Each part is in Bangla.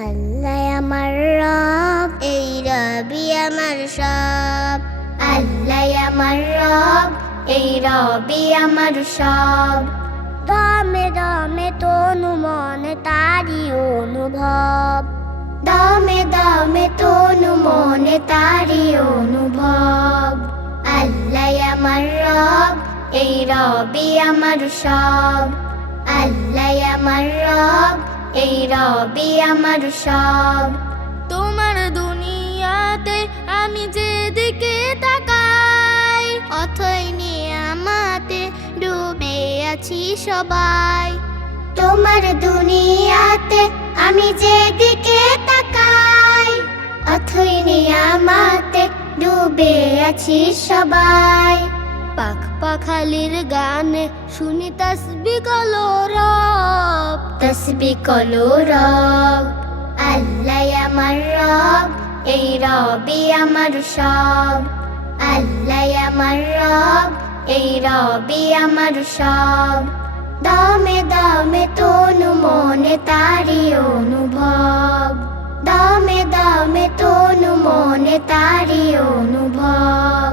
আল্লাহ আমার রব, এই রবি আমার সব। আল্লাহ আমার রব, এই রবি আমার সব। দমে দমে তনু মনে তারি অনুভব, দমে দমে তনু মনে তারি অনুভব। আল্লাহ আমার রব, এই রবি আমার সব। আল্লাহ আমার রব, এই রবি আমার সব। তোমার দুনিয়াতে আমি যেদিকে তাকাই, অথই নিয়ামতে ডুবে আছি সবাই। তোমার দুনিয়াতে আমি যেদিকে তাকাই, অথই নিয়ামতে ডুবে আছি সবাই। পাখ পাখালির গানে শুনি তসবিহ কলো রব, তসবিহ কলো রব। আল্লাহ আমার রব, এই রবি আমার সব। আল্লাহ আমার রব, এই রবি আমার সব। দমে দমে তনু মনে তারি অনুভব, দমে দমে তনু মনে তারি অনুভব।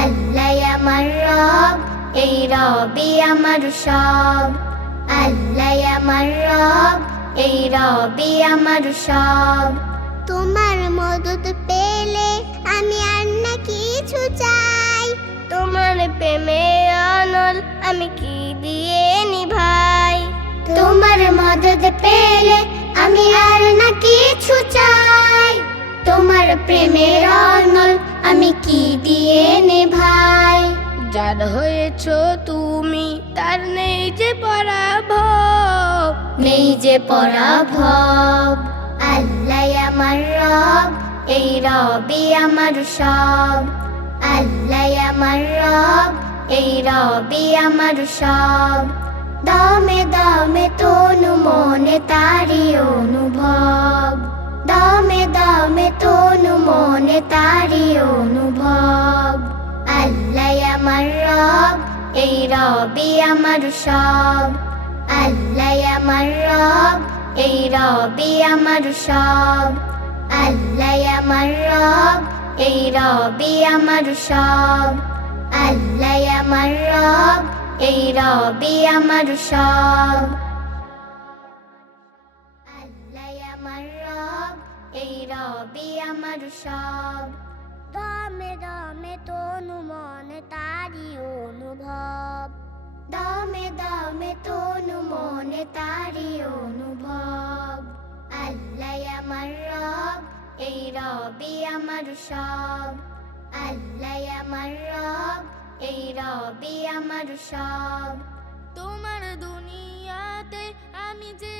আল্লাহ আমার রব, এই রবি আমার সব। আল্লাহ আমার রব, এই রবি আমার সব। তোমার মদত পেলে আমি আর না কিছু চাই, তোমার প্রেমে অনল আমি কি দিয়ে নিভাই। তোমার মদত পেলে আমি আর না কিছু চাই, তোমার প্রেমের অনল আমি কি দিয়ে নিভাই। যার হয়েছ তুমি তার নেই যে পরাভব, নেই যে পরাভব। আল্লাহ আমার রব, এই রবি আমার সব। আল্লাহ আমার রব, এই রবি আমার সব। দমে দমে তনু মনে তারি অনুভব, দমে দমে তনু মনে তারি অনুভব। আল্লাহ আমার রব, এই রবি আমার সব। আল্লাহ আমার রব, এই রবি আমার সব। আল্লাহ আমার রব, এই রবি আমার সব। আল্লাহ আমার রব, এই রবি আমার সব। আল্লাহ আমার রব, এই রবি আমার সব। দমে দমে তনু মনে তারি অনুভব, দমে দমে তনু মনে তারি অনুভব। আল্লাহ আমার রব, এই রবি আমার সব। আল্লাহ আমার রব, এই রবি আমার সব। তোমার দুনিয়াতে আমি যে